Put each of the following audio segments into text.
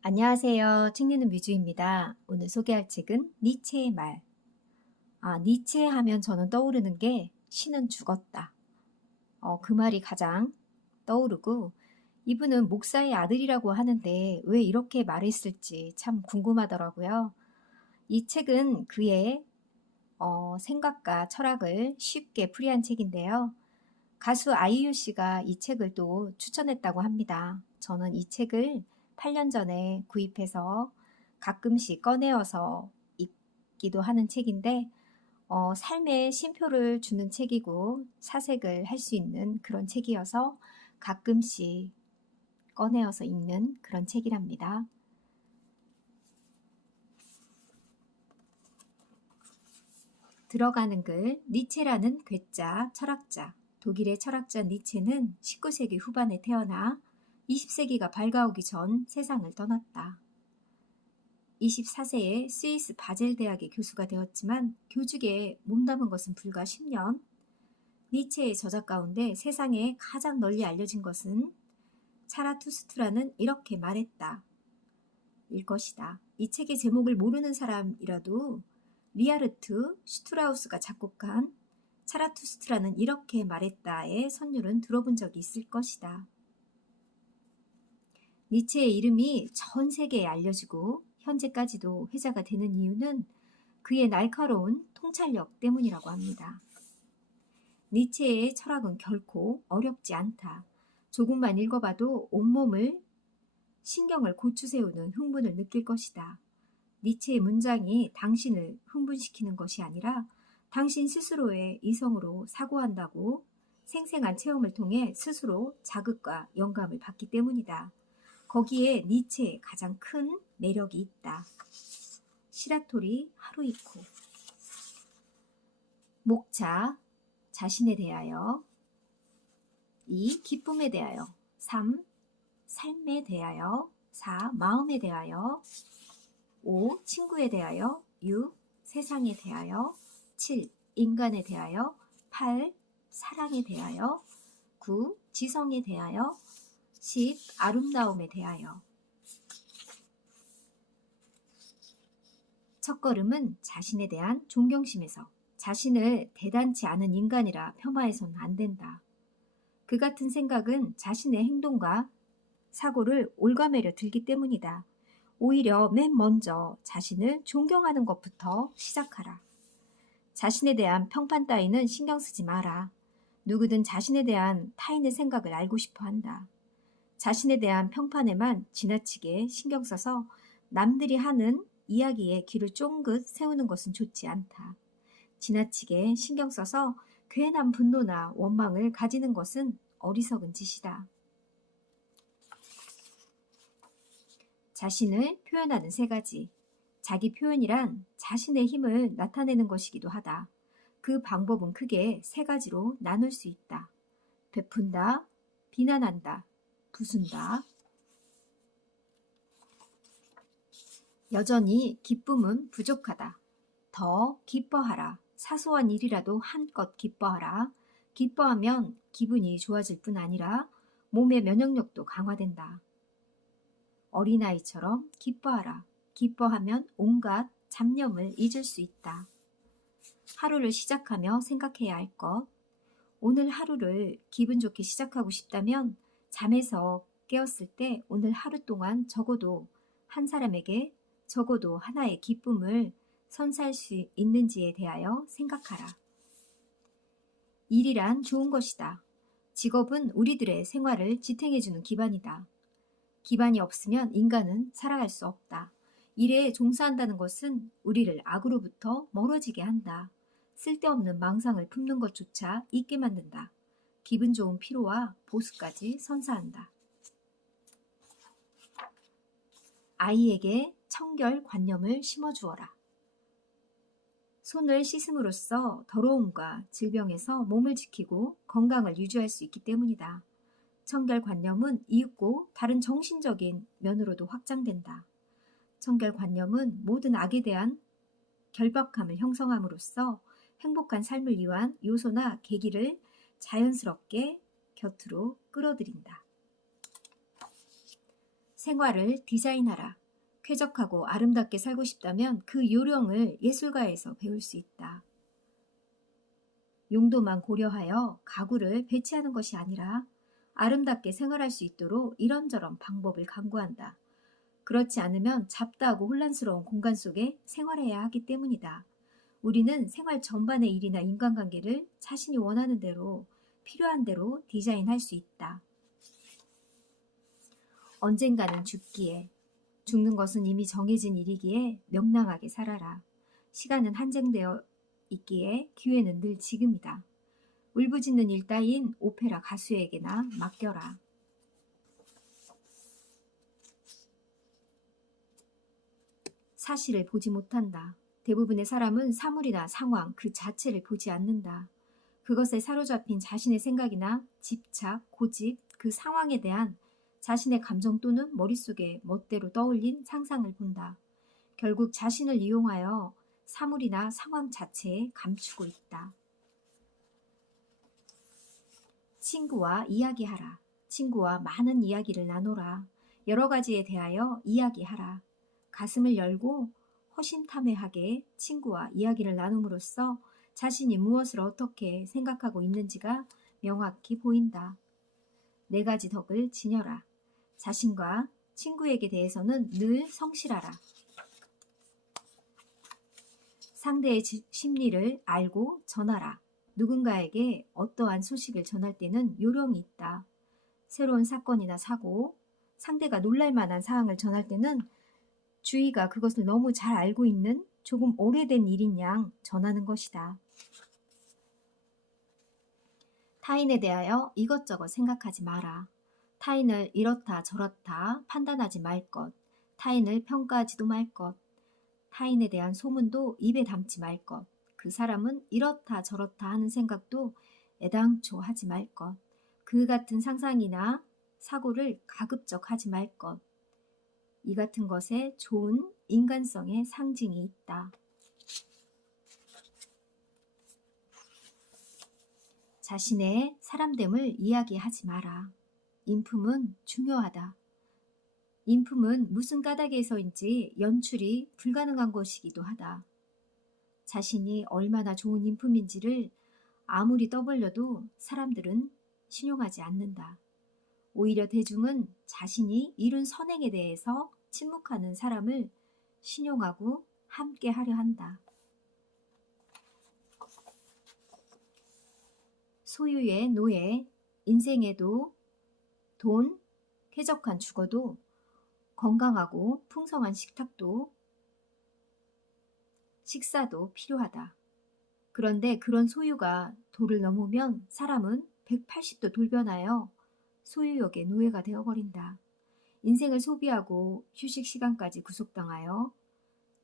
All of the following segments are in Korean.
안녕하세요. 책 읽는 뮤즈입니다. 오늘 소개할 책은 니체의 말. 니체 하면 저는 떠오르는 게 신은 죽었다. 그 말이 가장 떠오르고 이분은 목사의 아들이라고 하는데 왜 이렇게 말했을지 참 궁금하더라고요. 이 책은 그의 생각과 철학을 쉽게 풀이한 책인데요. 가수 아이유 씨가 이 책을 또 추천했다고 합니다. 저는 이 책을 8년 전에 구입해서 가끔씩 꺼내어서 읽기도 하는 책인데, 삶의 쉼표를 주는 책이고 사색을 할 수 있는 그런 책이어서 가끔씩 꺼내어서 읽는 그런 책이랍니다. 들어가는 글, 니체라는 괴짜 철학자. 독일의 철학자 니체는 19세기 후반에 태어나 20세기가 밝아오기 전 세상을 떠났다. 24세에 스위스 바젤 대학의 교수가 되었지만 교직에 몸담은 것은 불과 10년. 니체의 저작 가운데 세상에 가장 널리 알려진 것은 차라투스트라는 이렇게 말했다. 일 것이다. 이 책의 제목을 모르는 사람이라도 리하르트 슈트라우스가 작곡한 차라투스트라는 이렇게 말했다의 선율은 들어본 적이 있을 것이다. 니체의 이름이 전 세계에 알려지고 현재까지도 회자가 되는 이유는 그의 날카로운 통찰력 때문이라고 합니다. 니체의 철학은 결코 어렵지 않다. 조금만 읽어봐도 온몸을 신경을 고추 세우는 흥분을 느낄 것이다. 니체의 문장이 당신을 흥분시키는 것이 아니라 당신 스스로의 이성으로 사고한다고 생생한 체험을 통해 스스로 자극과 영감을 받기 때문이다. 거기에 니체의 가장 큰 매력이 있다. 시라토리 하루이코. 목차, 자신에 대하여. 2. 기쁨에 대하여. 3. 삶에 대하여. 4. 마음에 대하여. 5. 친구에 대하여. 6. 세상에 대하여. 7. 인간에 대하여. 8. 사랑에 대하여. 9. 지성에 대하여. 10. 아름다움에 대하여. 첫걸음은 자신에 대한 존경심에서 자신을 대단치 않은 인간이라 폄하해서는 안 된다. 그 같은 생각은 자신의 행동과 사고를 올가매려 들기 때문이다. 오히려 맨 먼저 자신을 존경하는 것부터 시작하라. 자신에 대한 평판 따위는 신경 쓰지 마라. 누구든 자신에 대한 타인의 생각을 알고 싶어 한다. 자신에 대한 평판에만 지나치게 신경 써서 남들이 하는 이야기에 귀를 쫑긋 세우는 것은 좋지 않다. 지나치게 신경 써서 괜한 분노나 원망을 가지는 것은 어리석은 짓이다. 자신을 표현하는 3가지. 자기 표현이란 자신의 힘을 나타내는 것이기도 하다. 그 방법은 크게 3가지로 나눌 수 있다. 베푼다, 비난한다, 부순다. 여전히 기쁨은 부족하다. 더 기뻐하라. 사소한 일이라도 한껏 기뻐하라. 기뻐하면 기분이 좋아질 뿐 아니라 몸의 면역력도 강화된다. 어린아이처럼 기뻐하라. 기뻐하면 온갖 잡념을 잊을 수 있다. 하루를 시작하며 생각해야 할 것. 오늘 하루를 기분 좋게 시작하고 싶다면 잠에서 깨었을 때 오늘 하루 동안 적어도 한 사람에게 적어도 하나의 기쁨을 선사할 수 있는지에 대하여 생각하라. 일이란 좋은 것이다. 직업은 우리들의 생활을 지탱해주는 기반이다. 기반이 없으면 인간은 살아갈 수 없다. 일에 종사한다는 것은 우리를 악으로부터 멀어지게 한다. 쓸데없는 망상을 품는 것조차 잊게 만든다. 기분 좋은 피로와 보수까지 선사한다. 아이에게 청결관념을 심어주어라. 손을 씻음으로써 더러움과 질병에서 몸을 지키고 건강을 유지할 수 있기 때문이다. 청결관념은 이윽고 다른 정신적인 면으로도 확장된다. 청결관념은 모든 악에 대한 결박함을 형성함으로써 행복한 삶을 위한 요소나 계기를 자연스럽게 곁으로 끌어들인다. 생활을 디자인하라. 쾌적하고 아름답게 살고 싶다면 그 요령을 예술가에서 배울 수 있다. 용도만 고려하여 가구를 배치하는 것이 아니라 아름답게 생활할 수 있도록 이런저런 방법을 강구한다. 그렇지 않으면 잡다하고 혼란스러운 공간 속에 생활해야 하기 때문이다. 우리는 생활 전반의 일이나 인간관계를 자신이 원하는 대로, 필요한 대로 디자인할 수 있다. 언젠가는 죽기에, 죽는 것은 이미 정해진 일이기에 명랑하게 살아라. 시간은 한정되어 있기에 기회는 늘 지금이다. 울부짖는 일 따윈 오페라 가수에게나 맡겨라. 사실을 보지 못한다. 대부분의 사람은 사물이나 상황 그 자체를 보지 않는다. 그것에 사로잡힌 자신의 생각이나 집착, 고집, 그 상황에 대한 자신의 감정 또는 머릿속에 멋대로 떠올린 상상을 본다. 결국 자신을 이용하여 사물이나 상황 자체에 감추고 있다. 친구와 이야기하라. 친구와 많은 이야기를 나누라. 여러 가지에 대하여 이야기하라. 가슴을 열고 허심탄회하게 친구와 이야기를 나눔으로써 자신이 무엇을 어떻게 생각하고 있는지가 명확히 보인다. 4가지 덕을 지녀라. 자신과 친구에게 대해서는 늘 성실하라. 상대의 심리를 알고 전하라. 누군가에게 어떠한 소식을 전할 때는 요령이 있다. 새로운 사건이나 사고, 상대가 놀랄 만한 사항을 전할 때는 주위가 그것을 너무 잘 알고 있는 조금 오래된 일인 양 전하는 것이다. 타인에 대하여 이것저것 생각하지 마라. 타인을 이렇다 저렇다 판단하지 말 것, 타인을 평가하지도 말 것, 타인에 대한 소문도 입에 담지 말 것, 그 사람은 이렇다 저렇다 하는 생각도 애당초 하지 말 것, 그 같은 상상이나 사고를 가급적 하지 말 것, 이 같은 것에 좋은 인간성의 상징이 있다. 자신의 사람됨을 이야기하지 마라. 인품은 중요하다. 인품은 무슨 까닭에서인지 연출이 불가능한 것이기도 하다. 자신이 얼마나 좋은 인품인지를 아무리 떠벌려도 사람들은 신용하지 않는다. 오히려 대중은 자신이 이룬 선행에 대해서 침묵하는 사람을 신용하고 함께 하려 한다. 소유의 노예, 인생에도 돈, 쾌적한 주거도 건강하고 풍성한 식사도 필요하다. 그런데 그런 소유가 도를 넘으면 사람은 180도 돌변하여 소유욕의 노예가 되어버린다. 인생을 소비하고 휴식 시간까지 구속당하여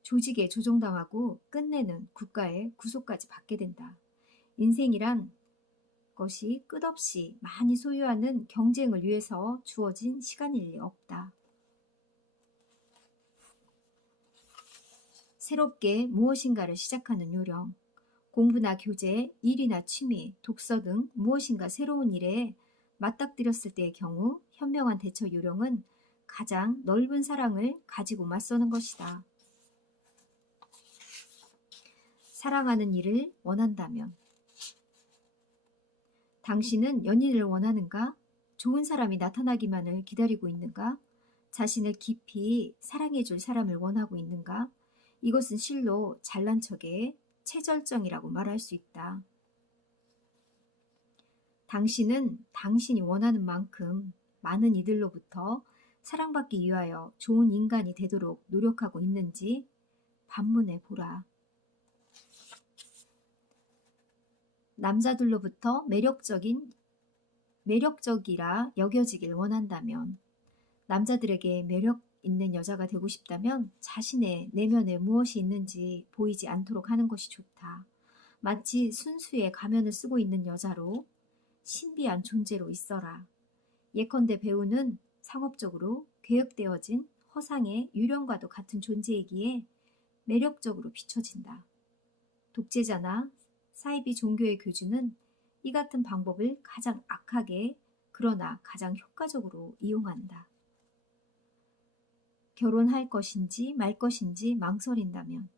조직에 조종당하고 끝내는 국가의 구속까지 받게 된다. 인생이란 것이 끝없이 많이 소유하는 경쟁을 위해서 주어진 시간일 리 없다. 새롭게 무엇인가를 시작하는 요령, 공부나 교재, 일이나 취미, 독서 등 무엇인가 새로운 일에 맞닥뜨렸을 때의 경우 현명한 대처 요령은 가장 넓은 사랑을 가지고 맞서는 것이다. 사랑하는 일을 원한다면 당신은 연인을 원하는가? 좋은 사람이 나타나기만을 기다리고 있는가? 자신을 깊이 사랑해줄 사람을 원하고 있는가? 이것은 실로 잘난 척의 체절정이라고 말할 수 있다. 당신은 당신이 원하는 만큼 많은 이들로부터 사랑받기 위하여 좋은 인간이 되도록 노력하고 있는지 반문해 보라. 남자들로부터 매력적이라 여겨지길 원한다면, 남자들에게 매력 있는 여자가 되고 싶다면 자신의 내면에 무엇이 있는지 보이지 않도록 하는 것이 좋다. 마치 순수의 가면을 쓰고 있는 여자로 신비한 존재로 있어라. 예컨대 배우는 상업적으로 계획되어진 허상의 유령과도 같은 존재이기에 매력적으로 비춰진다. 독재자나 사이비 종교의 교주는 이 같은 방법을 가장 악하게 그러나 가장 효과적으로 이용한다. 결혼할 것인지 말 것인지 망설인다면,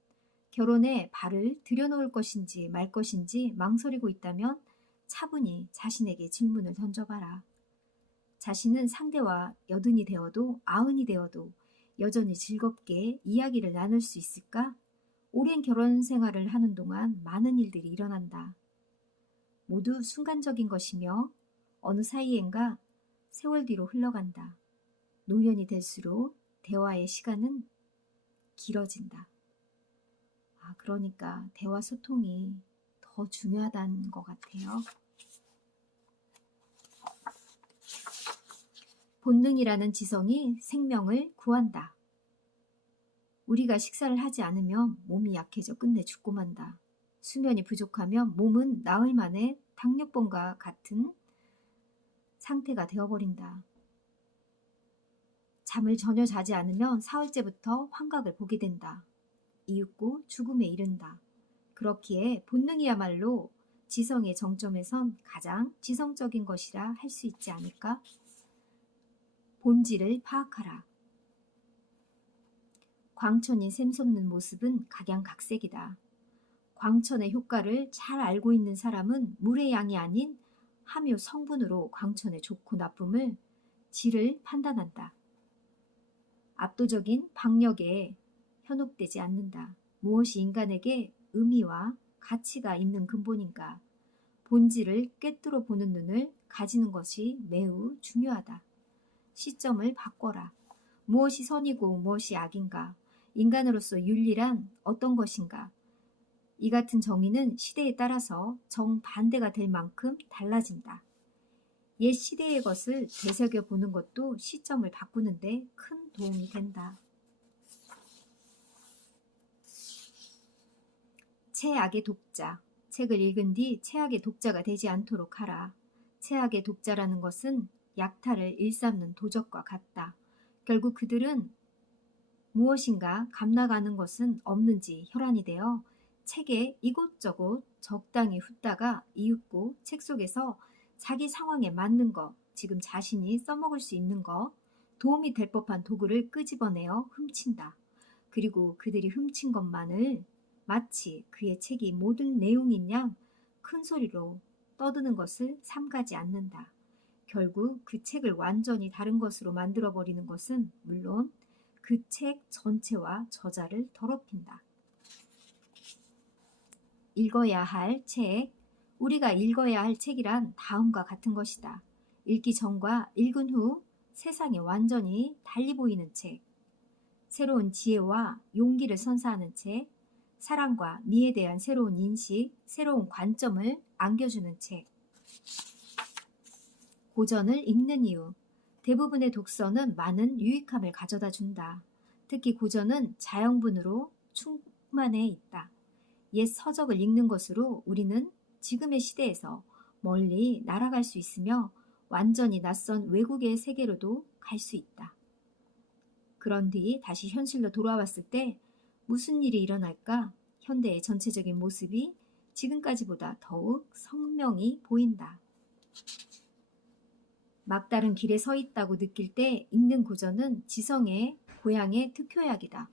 결혼에 발을 들여놓을 것인지 말 것인지 망설이고 있다면 차분히 자신에게 질문을 던져봐라. 자신은 상대와 여든이 되어도 아흔이 되어도 여전히 즐겁게 이야기를 나눌 수 있을까? 오랜 결혼 생활을 하는 동안 많은 일들이 일어난다. 모두 순간적인 것이며 어느 사이엔가 세월 뒤로 흘러간다. 노년이 될수록 대화의 시간은 길어진다. 그러니까 대화 소통이 더 중요하다는 것 같아요. 본능이라는 지성이 생명을 구한다. 우리가 식사를 하지 않으면 몸이 약해져 끝내 죽고 만다. 수면이 부족하면 몸은 나흘 만에 당뇨병과 같은 상태가 되어버린다. 잠을 전혀 자지 않으면 사흘째부터 환각을 보게 된다. 이윽고 죽음에 이른다. 그렇기에 본능이야말로 지성의 정점에선 가장 지성적인 것이라 할 수 있지 않을까? 본질을 파악하라. 광천이 샘솟는 모습은 각양각색이다. 광천의 효과를 잘 알고 있는 사람은 물의 양이 아닌 함유 성분으로 광천의 좋고 나쁨을 질을 판단한다. 압도적인 박력에 현혹되지 않는다. 무엇이 인간에게 의미와 가치가 있는 근본인가? 본질을 꿰뚫어 보는 눈을 가지는 것이 매우 중요하다. 시점을 바꿔라. 무엇이 선이고 무엇이 악인가? 인간으로서 윤리란 어떤 것인가? 이 같은 정의는 시대에 따라서 정반대가 될 만큼 달라진다. 옛 시대의 것을 되새겨보는 것도 시점을 바꾸는데 큰 도움이 된다. 최악의 독자. 책을 읽은 뒤 최악의 독자가 되지 않도록 하라. 최악의 독자라는 것은 약탈을 일삼는 도적과 같다. 결국 그들은 무엇인가 감나가는 것은 없는지 혈안이 되어 책에 이곳저곳 적당히 훑다가 이윽고 책 속에서 자기 상황에 맞는 것, 지금 자신이 써먹을 수 있는 것, 도움이 될 법한 도구를 끄집어내어 훔친다. 그리고 그들이 훔친 것만을 마치 그의 책이 모든 내용인 양 큰 소리로 떠드는 것을 삼가지 않는다. 결국 그 책을 완전히 다른 것으로 만들어버리는 것은 물론 그 책 전체와 저자를 더럽힌다. 읽어야 할 책. 우리가 읽어야 할 책이란 다음과 같은 것이다. 읽기 전과 읽은 후 세상이 완전히 달리 보이는 책. 새로운 지혜와 용기를 선사하는 책. 사랑과 미에 대한 새로운 인식, 새로운 관점을 안겨주는 책. 고전을 읽는 이유. 대부분의 독서는 많은 유익함을 가져다 준다. 특히 고전은 자연분으로 충만해 있다. 옛 서적을 읽는 것으로 우리는 지금의 시대에서 멀리 날아갈 수 있으며 완전히 낯선 외국의 세계로도 갈 수 있다. 그런 뒤 다시 현실로 돌아왔을 때 무슨 일이 일어날까? 현대의 전체적인 모습이 지금까지보다 더욱 선명히 보인다. 막다른 길에 서 있다고 느낄 때 읽는 고전은 지성의 고향의 특효약이다.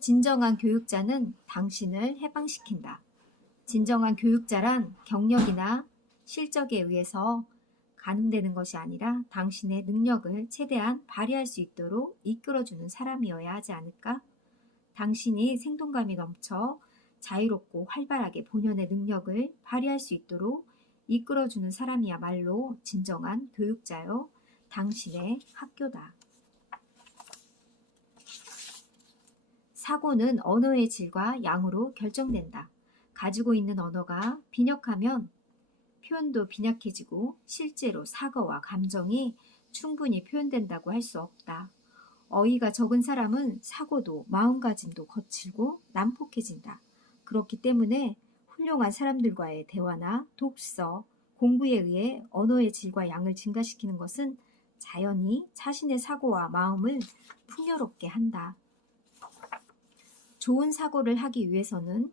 진정한 교육자는 당신을 해방시킨다. 진정한 교육자란 경력이나 실적에 의해서 가늠되는 것이 아니라 당신의 능력을 최대한 발휘할 수 있도록 이끌어주는 사람이어야 하지 않을까? 당신이 생동감이 넘쳐 자유롭고 활발하게 본연의 능력을 발휘할 수 있도록 이끌어주는 사람이야말로 진정한 교육자요. 당신의 학교다. 사고는 언어의 질과 양으로 결정된다. 가지고 있는 언어가 빈약하면 표현도 빈약해지고 실제로 사고와 감정이 충분히 표현된다고 할 수 없다. 어휘가 적은 사람은 사고도 마음가짐도 거칠고 난폭해진다. 그렇기 때문에 훌륭한 사람들과의 대화나 독서, 공부에 의해 언어의 질과 양을 증가시키는 것은 자연히 자신의 사고와 마음을 풍요롭게 한다. 좋은 사고를 하기 위해서는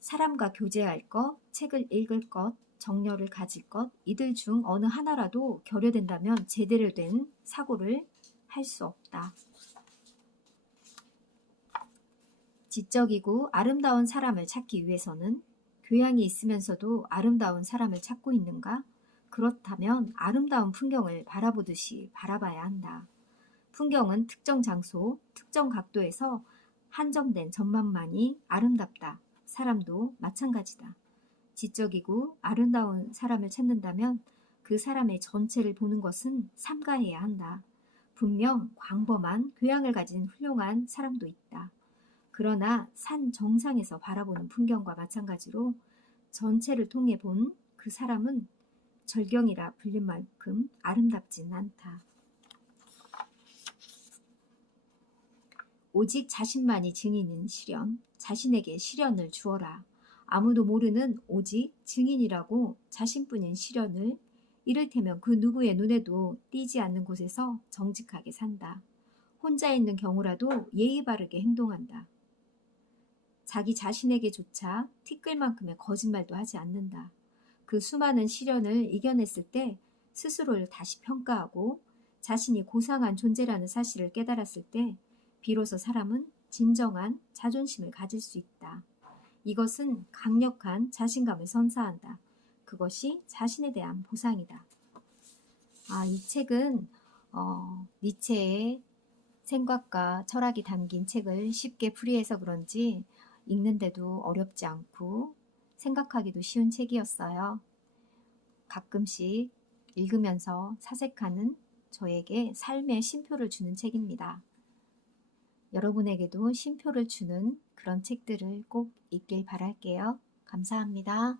사람과 교제할 것, 책을 읽을 것, 정열을 가질 것, 이들 중 어느 하나라도 결여된다면 제대로 된 사고를 할 수 없다. 지적이고 아름다운 사람을 찾기 위해서는 교양이 있으면서도 아름다운 사람을 찾고 있는가? 그렇다면 아름다운 풍경을 바라보듯이 바라봐야 한다. 풍경은 특정 장소, 특정 각도에서 한정된 전망만이 아름답다. 사람도 마찬가지다. 지적이고 아름다운 사람을 찾는다면 그 사람의 전체를 보는 것은 삼가해야 한다. 분명 광범한 교양을 가진 훌륭한 사람도 있다. 그러나 산 정상에서 바라보는 풍경과 마찬가지로 전체를 통해 본 그 사람은 절경이라 불릴 만큼 아름답진 않다. 오직 자신만이 증인인 시련, 자신에게 시련을 주어라. 아무도 모르는 오직 증인이라고 자신뿐인 시련을 이를테면 그 누구의 눈에도 띄지 않는 곳에서 정직하게 산다. 혼자 있는 경우라도 예의 바르게 행동한다. 자기 자신에게조차 티끌만큼의 거짓말도 하지 않는다. 그 수많은 시련을 이겨냈을 때 스스로를 다시 평가하고 자신이 고상한 존재라는 사실을 깨달았을 때 비로소 사람은 진정한 자존심을 가질 수 있다. 이것은 강력한 자신감을 선사한다. 그것이 자신에 대한 보상이다. 이 책은 니체의 생각과 철학이 담긴 책을 쉽게 풀이해서 그런지 읽는데도 어렵지 않고 생각하기도 쉬운 책이었어요. 가끔씩 읽으면서 사색하는 저에게 삶의 쉼표를 주는 책입니다. 여러분에게도 쉼표를 주는 그런 책들을 꼭 읽길 바랄게요. 감사합니다.